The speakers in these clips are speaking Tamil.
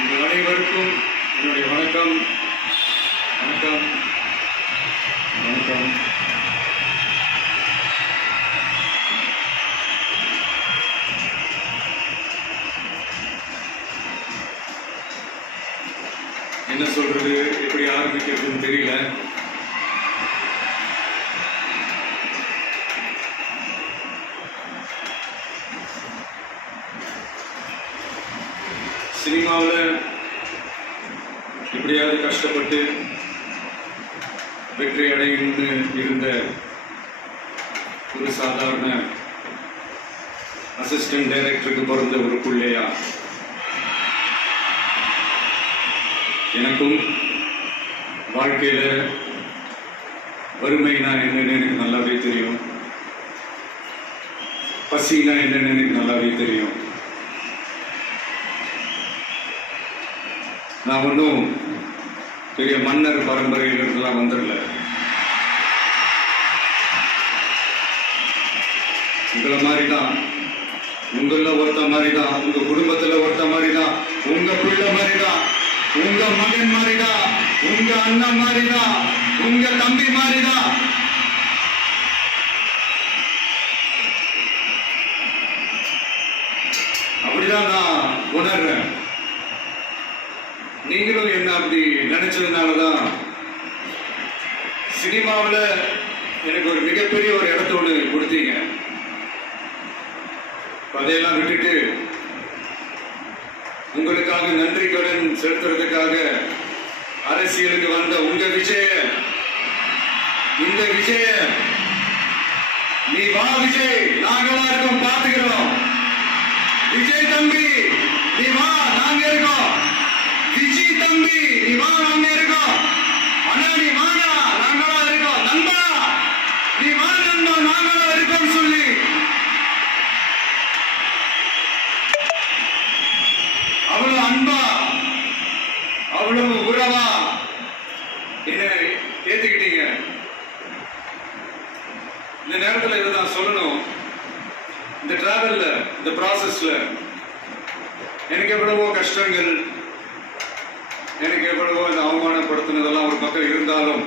உங்கள் அனைவருக்கும் என்னுடைய வணக்கம். வணக்கம் வணக்கம். என்ன சொல்றது, எப்படி ஆரம்பிக்கிறதுன்னு தெரியல. சினிமாவில் எப்படியாவது கஷ்டப்பட்டு வெற்றி அடையணும்னு இருந்த ஒரு சாதாரண அசிஸ்டன்ட் டைரக்டருக்கு பிறந்த ஒரு பிள்ளையா எனக்கும் வாழ்க்கையில வறுமைனா என்னன்னு எனக்கு நல்லாவே தெரியும், பசினா என்னன்னு எனக்கு நல்லாவே தெரியும். நான் ஒன்றும் பெரிய மன்னர் பரம்பரையிலிருந்துலாம் வந்துடல. உங்களை மாதிரி தான், உங்கள ஒருத்த மாதிரி தான், உங்க குடும்பத்துல ஒருத்த மாதிரி தான், உங்க பிள்ளை மாதிரி தான், உங்க மகன் மாதிரி தான், உங்க அண்ணன் மாதிரி தான், உங்க தம்பி மாதிரி தான். அப்படிதான் நான் உணர்றேன். நீங்களும் என்ன அப்படி நினைச்சதுனாலதான் சினிமாவில் எனக்கு ஒரு மிகப்பெரிய ஒரு இடத்தோடு கொடுத்தீங்க. அதையெல்லாம் விட்டுட்டு உங்களுக்காக நன்றி கடன் செலுத்துறதுக்காக அரசியலுக்கு வந்த உங்க விஜய, இந்த விஜய, நீ வா விஜய், நாங்களா இருக்கோம், பாத்துக்கிறோம். விஜய் தம்பி நீ வா, நாங்க இருக்கோம். விஜய் தம்பி நீ வா, நாங்க இருக்கோம். அண்ணா நீ வாடா, நாங்களா இருக்கோம். நண்பா நீ வா நண்பா, நாங்களா இருக்கோம் சொல்லி அவ்வளவு அன்பா, அவ்வளவு உறவா என்ன ஏத்துக்கிட்டீங்க. இந்த நேரத்தில் இதை நான் சொல்லணும். இந்த டிராவல்ல, இந்த ப்ராசஸ்ல எனக்கு எவ்வளவோ கஷ்டங்கள், எனக்கு எவ்வளவோ இந்த அவமானப்படுத்தினதெல்லாம் ஒரு பக்கம் இருந்தாலும்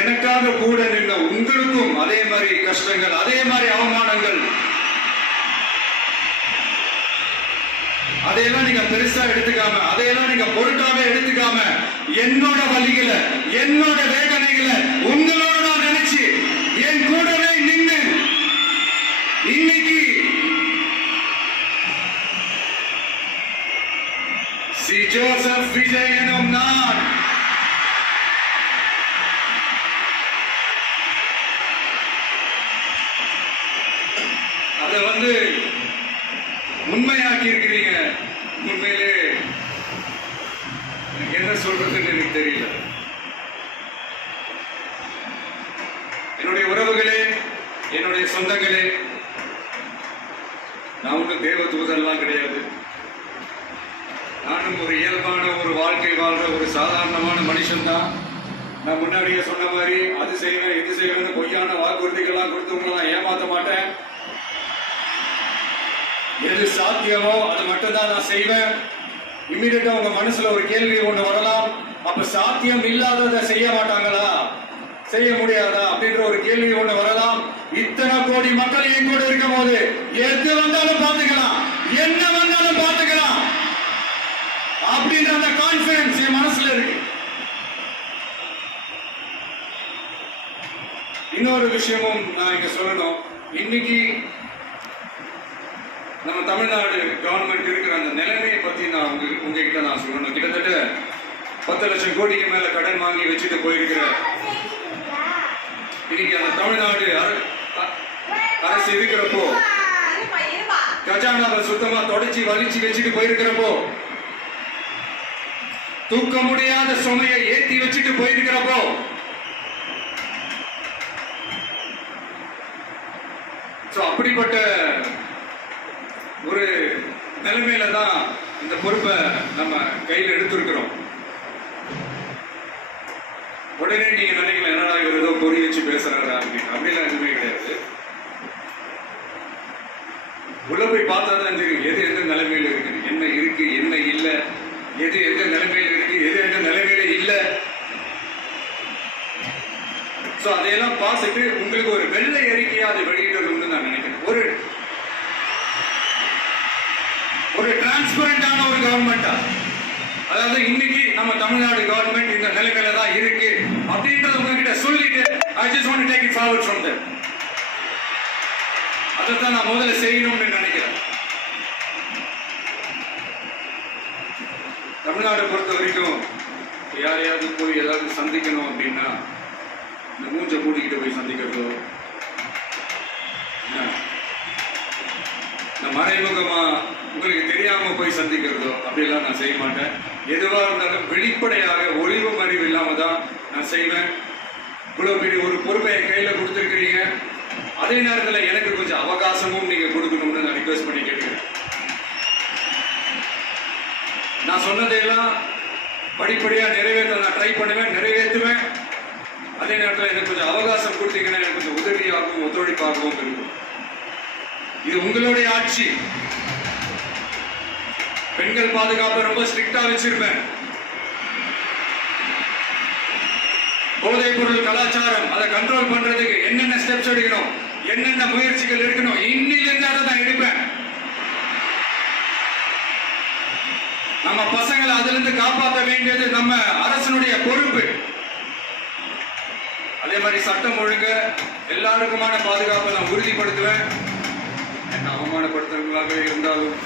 எனக்காக கூட நின்ற உங்களுக்கும் அதே மாதிரி கஷ்டங்கள், அதே மாதிரி அவமானங்கள், அதையெல்லாம் நீங்க பெருசா எடுத்துக்காம, அதையெல்லாம் நீங்க பொருட்டாவே எடுத்துக்காம, என்னோட வலிகளை, என்னோட வேதனைகளை உங்களோட நினைச்சு என் கூடவே நின்று இன்னைக்கு சி ஜோசப் விஜய் எனும் நான் அதை உண்மையாக்கி இருக்கிறீங்க. உண்மையிலே என்ன சொல்றதுன்னு எனக்கு தெரியல. என்னுடைய உறவுகளே, என்னுடைய சொந்தங்களே, நான் ஒன்றும் தேவ தூதெல்லாம் கிடையாது. நானும் ஒரு இயல்பான ஒரு வாழ்க்கை வாழ்ற ஒரு சாதாரணமான மனுஷன் தான். நான் முன்னாடியே சொன்ன மாதிரி அது செய்வேன், இது செய்வேன், பொய்யான வாக்குறுதிகள்லாம் கொடுத்தவங்களாம் ஏமாற்ற மாட்டேன். எது சாத்தியமோ அது மட்டும் தான் நான் செய்வேன். இம்மிடியா உங்க மனசுல ஒரு கேள்வி ஒண்ணு வரலாம், அப்ப சாத்தியம் இல்லாததை செய்ய மாட்டாங்களா, செய்ய முடியாதா அப்படின்ற ஒரு கேள்வி ஒண்ணு வரலாம். இத்தனை கோடி மக்கள் என் கூட இருக்கும் போது எது வந்தாலும் பார்த்துக்கலாம், என்ன வந்தாலும் பார்த்துக்கலாம் அப்படின்ற அந்த கான்பிடன்ஸ் என் மனசுல இருக்கு. இன்னொரு விஷயமும் நான் இங்க சொல்லணும். இன்னைக்கு நம்ம தமிழ்நாடு கவர்மெண்ட் இருக்கிற அந்த நிலைமையை பத்தி நான் உங்ககிட்ட நான் சொல்லணும். கிட்டத்தட்ட 10 லட்சம் கோடிக்கு மேல கடன் வாங்கி வச்சுட்டு போயிருக்கிற இன்னைக்கு அந்த தமிழ்நாடு அரசு இருக்கிறப்போ, கஜானாவை சுத்தமா தொடச்சி வலிச்சு வச்சுட்டு போயிருக்கிறப்போ, தூக்க முடியாத சுமையை ஏத்தி வச்சுட்டு போயிருக்கிறப்போ, அப்படிப்பட்ட ஒரு நிலைமையில தான் இந்த பொறுப்பை நம்ம கையில் எடுத்திருக்கிறோம். உடனே நீங்க நினைக்கல, என்னடா இவர் ஏதோ பொறி வச்சு பேசுறாரா அப்படின்னு. அப்படிலாம் எதுவுமே கிடையாது. உள்ள போய் பார்த்தா தான் தெரியும் எது எந்த நிலைமையில இருக்கு, என்ன இருக்கு என்ன இல்லை, எது எந்த நிலைமையில இருக்கு எது எந்த நிலைமையில இல்லை. சோ அதையெல்லாம் பார்த்துட்டு உங்களுக்கு ஒரு வெள்ளை அறிக்கையா அதை வெளியிடணும்னு நான் நினைக்கிறேன். ஒரு டிரான்ஸ்பரண்டான ஒரு கவர்மெண்டா, அதாவது இன்னைக்கு நம்ம தமிழ்நாடு கவர்மெண்ட் இந்த நிலைமையில தான் இருக்கு அப்படின்றது உங்ககிட்ட சொல்லிட்டு I just want to take it forward from there. அதைத்தான் நான் முதல்ல செய்யணும்னு நினைக்கிறேன். தமிழ்நாடை பொறுத்த வரைக்கும் யாரையாவது போய் ஏதாவது சந்திக்கணும் அப்படின்னா இந்த மூஞ்ச கூட்டிக்கிட்டு போய் சந்திக்கிறதோ, இந்த மறைமுகமா உங்களுக்கு தெரியாம போய் சந்திக்கிறதோ அப்படியெல்லாம் நான் செய்ய மாட்டேன். எதுவா இருந்தாலும் வெளிப்படையாக ஒளிவு மறைவு இல்லாம தான் நான் செய்வேன். இவ்வளவு பெரிய ஒரு பொறுப்பை என் கையில கொடுத்துருக்கிறீங்க, அதே நேரத்தில் எனக்கு கொஞ்சம் அவகாசமும் நீங்க கொடுக்கணும்னு நான் ரிக்வெஸ்ட் பண்ணி கேட்கிறேன். நான் சொன்னதையெல்லாம் படிப்படியா நிறைவேற்ற நான் ட்ரை பண்ணுவேன், நிறைவேற்றுவேன். அதே நேரத்தில் எனக்கு கொஞ்சம் அவகாசம் கொடுத்தீங்கன்னா எனக்கு கொஞ்சம் உதவியாகவும் ஒத்துழைப்பாகவும் இருக்கும். இது உங்களுடைய ஆட்சி. பெண்கள் பாதுகாப்பை ரொம்ப ஸ்ட்ரிக்டா வச்சிருப்பேன். போதைப் பொருள் கலாச்சாரம் அதை கண்ட்ரோல் பண்றதுக்கு என்னென்ன ஸ்டெப்ஸ் எடுக்கணும், என்னென்ன முயற்சிகள் எடுக்கணும், இன்னிலிருந்து அதை நான் எடுப்பேன். நம்ம பசங்களை அதிலிருந்து காப்பாற்ற வேண்டியது நம்ம அரசனுடைய பொறுப்பு. அதே மாதிரி சட்டம் ஒழுங்கு எல்லாருக்குமான பாதுகாப்பை நான் உறுதிப்படுத்துவேன். என்ன அவமானப்படுத்துறவங்களாகவே இருந்தாலும்,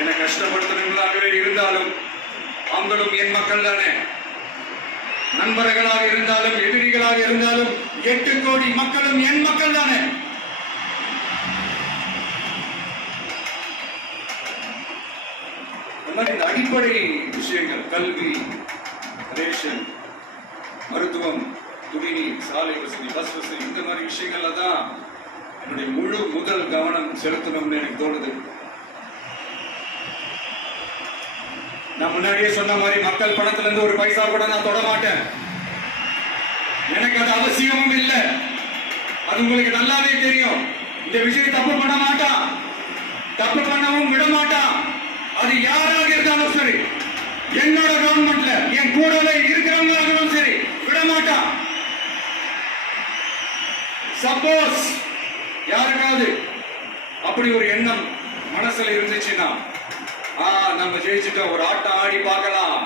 என்ன கஷ்டப்படுத்துறவங்களாகவே இருந்தாலும், அவங்களும் என் மக்கள் தானே. நண்பர்களாக இருந்தாலும் எதிரிகளாக இருந்தாலும் 8 கோடி மக்களும் என் மக்கள் தானே. இந்த அடிப்படை விஷயங்கள், கல்வி, ரேஷன், மருத்துவம், குடிநீர், சாலை வசதி, பஸ் வசதி, இந்த மாதிரி விஷயங்கள்ல தான் என்னுடைய முதல் கவனம் செலுத்தணும்னு எனக்கு தோணுது. நான் முன்னாடியே சொன்ன மாதிரி மக்கள் பணத்துல இருந்து ஒரு பைசா கூட நான் தொட மாட்டேன். எனக்கு அது அவசியமும் இல்லை. அது உங்களுக்கு நல்லாவே தெரியும். இந்த விஷயம் தப்பு பண்ண மாட்டான், தப்பு பண்ணவும் விட மாட்டான். அது யாராக இருந்தாலும் சரி, என்னோட கவர்மெண்ட்ல என் கூடவே இருக்கிறவங்களாகவும் சரி விட மாட்டான். சப்போஸ் யாருக்காவது அப்படி ஒரு எண்ணம் மனசுல இருந்துச்சுன்னா, நம்ம ஜெயிச்சுட்டோம், ஒரு ஆட்டம் ஆடி பார்க்கலாம்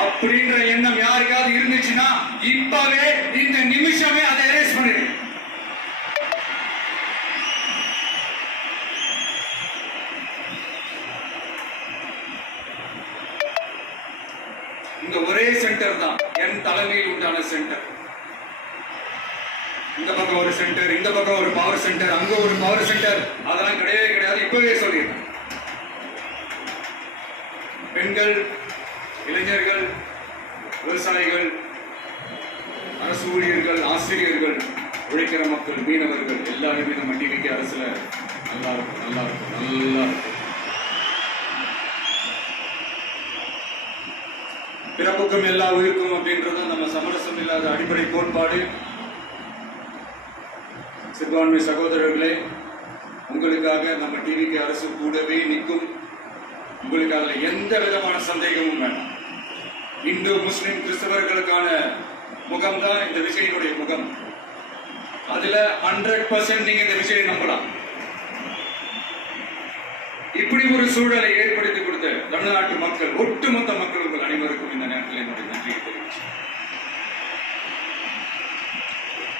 அப்படின்ற எண்ணம் யாருக்காவது இருந்துச்சுன்னா இப்பவே இந்த நிமிஷமே அதை எரேஸ் பண்ணிடு. இந்த ஒரே சென்டர் தான் என் தலைமையில் உண்டான சென்டர். இந்த பக்கம் ஒரு சென்டர், இந்த பக்கம் ஒரு பவர் சென்டர், அங்க ஒரு பவர் சென்டர், அதெல்லாம் கிடையவே கிடையாது. இப்பவே சொல்லிடுறேன். பெண்கள், இளைஞர்கள், விவசாயிகள், அரசு ஊழியர்கள், ஆசிரியர்கள், உழைக்கிற மக்கள், மீனவர்கள் எல்லாருமே நம்ம டிவிக்கு அரசுல நல்லா இருக்கும், நல்லா இருக்கும், நல்லா இருக்கும். பிறப்புக்கும் எல்லா உயிருக்கும் அப்படின்றது நம்ம சமரசம் இல்லாத அடிப்படை கோட்பாடு. சிறுபான்மை சகோதரர்களே, உங்களுக்காக நம்ம டிவிக்கு அரசு கூடவே நிற்கும். உங்களுக்கு அதுல எந்த விதமான சந்தேகமும் வேண்டாம். இந்து, முஸ்லிம், கிறிஸ்தவர்களுக்கான முகம் தான் இந்த விஜயனுடைய முகம். அதுல 100% நீங்க இந்த விஜயை நம்பலாம். இப்படி ஒரு சூழலை ஏற்படுத்தி கொடுத்த தமிழ்நாட்டு மக்கள், ஒட்டுமொத்த மக்கள், உங்கள் அனைவருக்கும் இந்த நேரத்தில் என்னுடைய நன்றியை தெரிவிச்சேன்.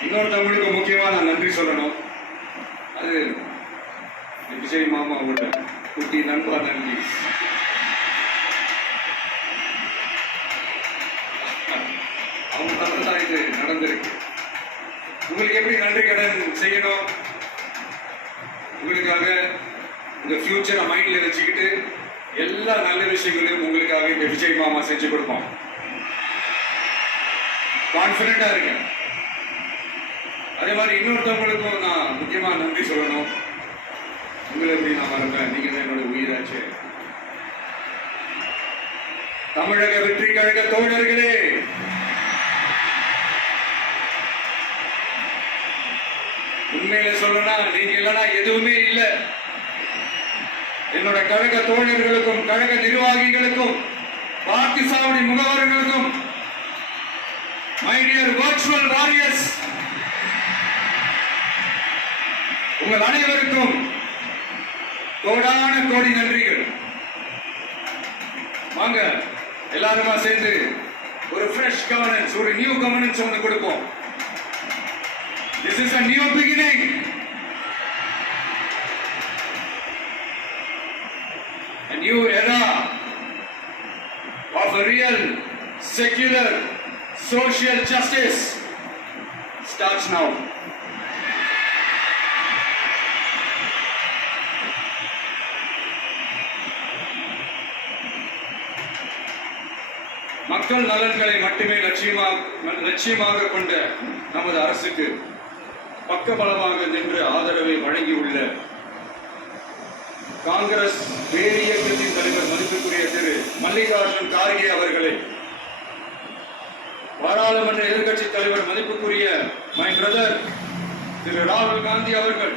இன்னொருத்தவங்களுக்கு முக்கியமா நான் நன்றி சொல்லணும். அது விஜய் மாமாவோட குட்டி நண்பா நன்றி. அவங்க தான் இது நடந்திருக்கு. உங்களுக்கு எப்படி நன்றி கடன் செய்யணும்? உங்களுக்காக இந்த ஃபியூச்சரை மைண்ட்ல வச்சுக்கிட்டு எல்லா நல்ல விஷயங்களையும் உங்களுக்காக இந்த விஜய் மாமா செஞ்சு கொடுப்போம். கான்பிடண்டா இருக்கேன். அதே மாதிரி இன்னொருத்தவங்களுக்கும் நான் முக்கியமா நன்றி சொல்லணும். உங்களை எப்படி நான் மறப்பேன்? நீங்க தான் என்னோட உயிராச்சு. தமிழக வெற்றி கழக உண்மையில சொல்லனா நீங்க இல்லைன்னா எதுவுமே இல்லை. என்னோட கழக தோழர்களுக்கும் கழக நிர்வாகிகளுக்கும் வாக்குச்சாவடி முகவர்களுக்கும் மை டியர் வர்ச்சுவல் வாரியர்ஸ், உங்கள் அனைவருக்கும் கோடான கோடி நன்றிகள். வாங்க எல்லாருமா சேர்ந்து ஒரு ஃப்ரெஷ் கவர்னன்ஸ், ஒரு நியூ கவர்னன்ஸ் ஒன்று கொடுப்போம். This is a new beginning. A new era of a real secular social justice starts now. மக்கள் நலன்களை மட்டுமே லட்சியமாக கொண்ட நமது அரசுக்கு பக்கபலமாக நின்று ஆதரவை வழங்கியுள்ள காங்கிரஸ் வேறு இயக்கத்தின் தலைவர் மதிப்புக்குரிய திரு மல்லிகார்ஜுன் கார்கே அவர்களை, பாராளுமன்ற எதிர்கட்சி தலைவர் மதிப்புக்குரிய மை பிரதர் திரு ராகுல் காந்தி அவர்கள்,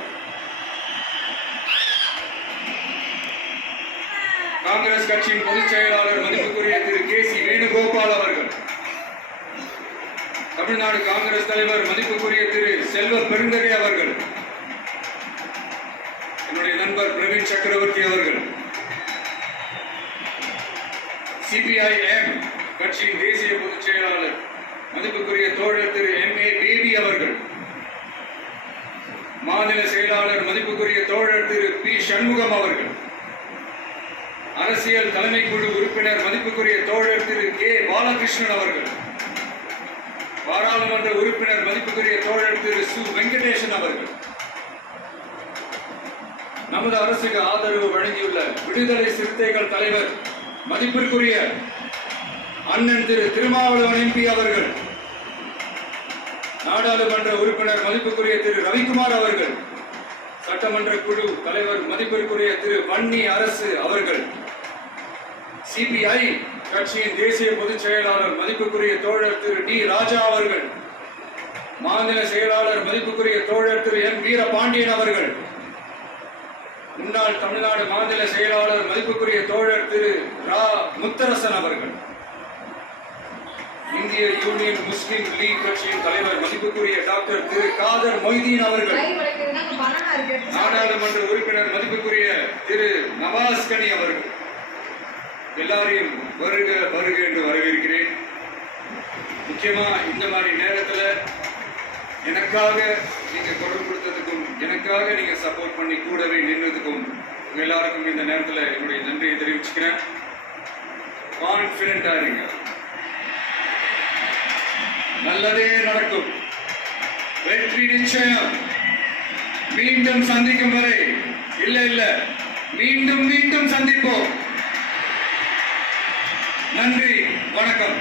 காங்கிரஸ் கட்சியின் பொதுச் செயலாளர் மதிப்புக்குரிய திரு கே.சி. வேணுகோபால் அவர்கள், தமிழ்நாடு காங்கிரஸ் தலைவர் மதிப்புக்குரிய திரு செல்வ பெருந்தகை அவர்கள், என்னுடைய நண்பர் பிரவீன் சக்கரவர்த்தி அவர்கள், சிபிஐஎம் கட்சியின் தேசிய பொதுச் செயலாளர் மதிப்புக்குரிய தோழர் திரு M.A. பேபி அவர்கள், மாநில செயலாளர் மதிப்புக்குரிய தோழர் திரு பி. சண்முகம் அவர்கள், அரசியல் தலைமை குழு உறுப்பினர் மதிப்புக்குரிய தோழர் திரு கே. பாலகிருஷ்ணன் அவர்கள், பாராளுமன்ற உறுப்பினர் மதிப்புக்குரிய தோழர் திரு சு. வெங்கடேசன் அவர்கள், நமது அரசுக்கு ஆதரவு வழங்கியுள்ள விடுதலை சிறுத்தைகள் தலைவர் மதிப்பிற்குரிய அண்ணன் திரு திருமாவளவன் MP அவர்கள், நாடாளுமன்ற உறுப்பினர் மதிப்புக்குரிய திரு ரவிக்குமார் அவர்கள், சட்டமன்ற குழு தலைவர் மதிப்பிற்குரிய திரு வன்னி அரசு அவர்கள், சிபிஐ கட்சியின் தேசிய பொதுச் செயலாளர் மதிப்புக்குரிய தோழர் திரு டி. ராஜா அவர்கள், மாநில செயலாளர் மதிப்புக்குரிய தோழர் திரு எம். வீரபாண்டியன் அவர்கள், முன்னாள் தமிழ்நாடு மாநில செயலாளர் மதிப்புக்குரிய தோழர் திரு ரா. முத்தரசன் அவர்கள், இந்திய யூனியன் முஸ்லிம் லீக் கட்சியின் தலைவர் மதிப்புக்குரிய டாக்டர் திரு காதர் மொய்தீன் அவர்கள், நாடாளுமன்ற உறுப்பினர் மதிப்புக்குரிய திரு நவாஸ் கனி அவர்கள், எல்லாரையும் வருக வருக என்று வரவேற்கிறேன். முக்கியமா இந்த மாதிரி நேரத்தில் எனக்காக நீங்க குரல் கொடுத்ததுக்கும் எனக்காக நீங்க சப்போர்ட் பண்ணி கூடவே நின்றதுக்கும் எல்லாருக்கும் இந்த நேரத்தில் என்னுடைய நன்றியை தெரிவிச்சுக்கிறேன். கான்பிடண்டா இருங்க, நல்லதே நடக்கும், வெற்றி நிச்சயம். மீண்டும் சந்திக்கும் வரை இல்ல மீண்டும் மீண்டும் சந்திப்போம். நன்றி, வணக்கம்.